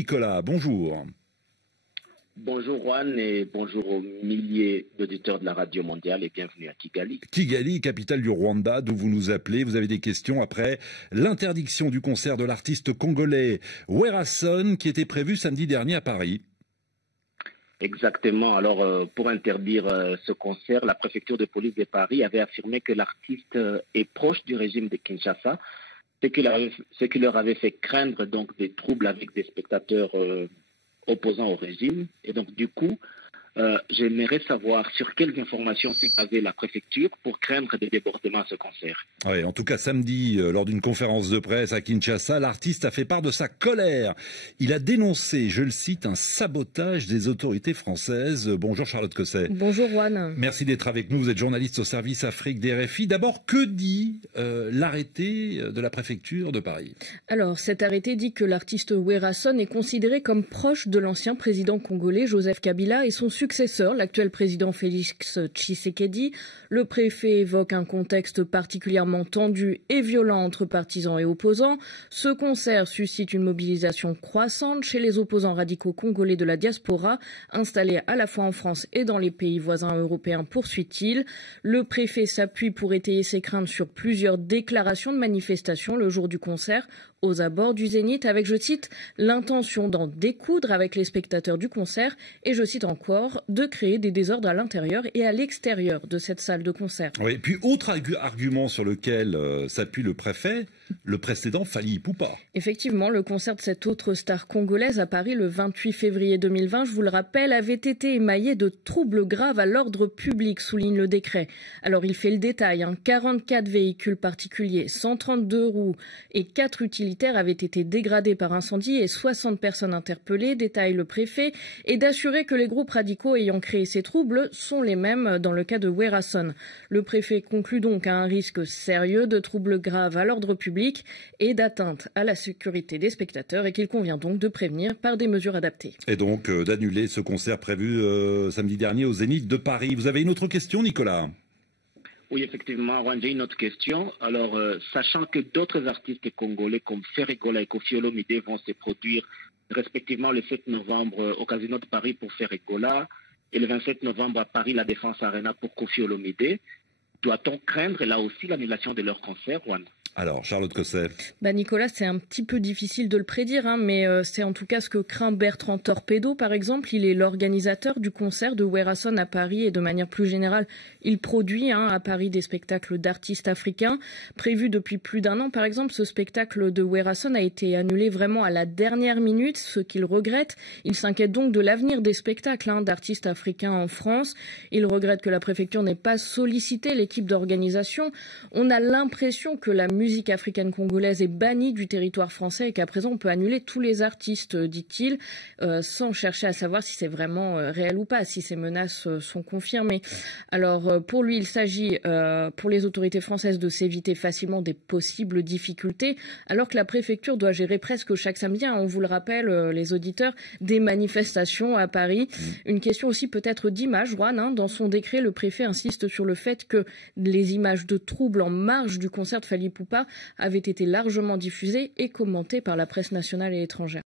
Nicolas, bonjour. Bonjour Juan et bonjour aux milliers d'auditeurs de la Radio Mondiale et bienvenue à Kigali. Kigali, capitale du Rwanda, d'où vous nous appelez. Vous avez des questions après l'interdiction du concert de l'artiste congolais Werason qui était prévu samedi dernier à Paris. Exactement. Alors, pour interdire ce concert, la préfecture de police de Paris avait affirmé que l'artiste est proche du régime de Kinshasa, ce qui leur avait fait craindre donc des troubles avec des spectateurs opposants au régime. Et donc, du coup, j'aimerais savoir sur quelles informations s'est basée la préfecture pour craindre des débordements à ce concert. Oui, en tout cas, samedi, lors d'une conférence de presse à Kinshasa, l'artiste a fait part de sa colère. Il a dénoncé, je le cite, un sabotage des autorités françaises. Bonjour Charlotte Cosset. Bonjour Juan. Merci d'être avec nous. Vous êtes journaliste au service Afrique des RFI. D'abord, que dit l'arrêté de la préfecture de Paris? Alors, cet arrêté dit que l'artiste Werason est considéré comme proche de l'ancien président congolais Joseph Kabila et son successeur, l'actuel président Félix Tshisekedi. Le préfet évoque un contexte particulièrement tendu et violent entre partisans et opposants. Ce concert suscite une mobilisation croissante chez les opposants radicaux congolais de la diaspora, installés à la fois en France et dans les pays voisins européens, poursuit-il. Le préfet s'appuie pour étayer ses craintes sur plusieurs déclarations de manifestation le jour du concert aux abords du Zénith avec, je cite, l'intention d'en découdre avec les spectateurs du concert et, je cite encore, de créer des désordres à l'intérieur et à l'extérieur de cette salle de concert. Oui, puis autre argument sur lequel s'appuie le préfet, le précédent Fally Ipupa. Effectivement, le concert de cette autre star congolaise à Paris le 28 février 2020, je vous le rappelle, avait été émaillé de troubles graves à l'ordre public, souligne le décret. Alors il fait le détail, 44 véhicules particuliers, 132 roues et 4 utilitaires avaient été dégradés par incendie et 60 personnes interpellées, détaille le préfet, et d'assurer que les groupes radicaux ayant créé ces troubles sont les mêmes dans le cas de Werason. Le préfet conclut donc à un risque sérieux de troubles graves à l'ordre public et d'atteinte à la sécurité des spectateurs et qu'il convient donc de prévenir par des mesures adaptées. Et donc d'annuler ce concert prévu samedi dernier au Zénith de Paris. Vous avez une autre question, Nicolas? Oui, effectivement, Juan, j'ai une autre question. Alors, sachant que d'autres artistes congolais comme Ferregola et Koffi Olomide vont se produire respectivement le 7 novembre au Casino de Paris pour Ferregola et le 27 novembre à Paris, la Défense Arena pour Koffi Olomide, doit-on craindre là aussi l'annulation de leur concert, Juan? Alors, Charlotte Cosset. Nicolas, c'est un petit peu difficile de le prédire, mais c'est en tout cas ce que craint Bertrand Torpedo, par exemple. Il est l'organisateur du concert de Werason à Paris et de manière plus générale, il produit à Paris des spectacles d'artistes africains. Prévu depuis plus d'un an, par exemple, ce spectacle de Werason a été annulé vraiment à la dernière minute, ce qu'il regrette. Il s'inquiète donc de l'avenir des spectacles d'artistes africains en France. Il regrette que la préfecture n'ait pas sollicité l'équipe d'organisation. On a l'impression que la musique africaine congolaise est bannie du territoire français et qu'à présent on peut annuler tous les artistes, dit-il, sans chercher à savoir si c'est vraiment réel ou pas, si ces menaces sont confirmées. Alors pour lui, il s'agit pour les autorités françaises de s'éviter facilement des possibles difficultés, alors que la préfecture doit gérer presque chaque samedi, on vous le rappelle, les auditeurs, des manifestations à Paris. Une question aussi peut-être d'image, Juan, dans son décret, le préfet insiste sur le fait que les images de troubles en marge du concert de Fally Ipupa avait été largement diffusée et commentée par la presse nationale et étrangère.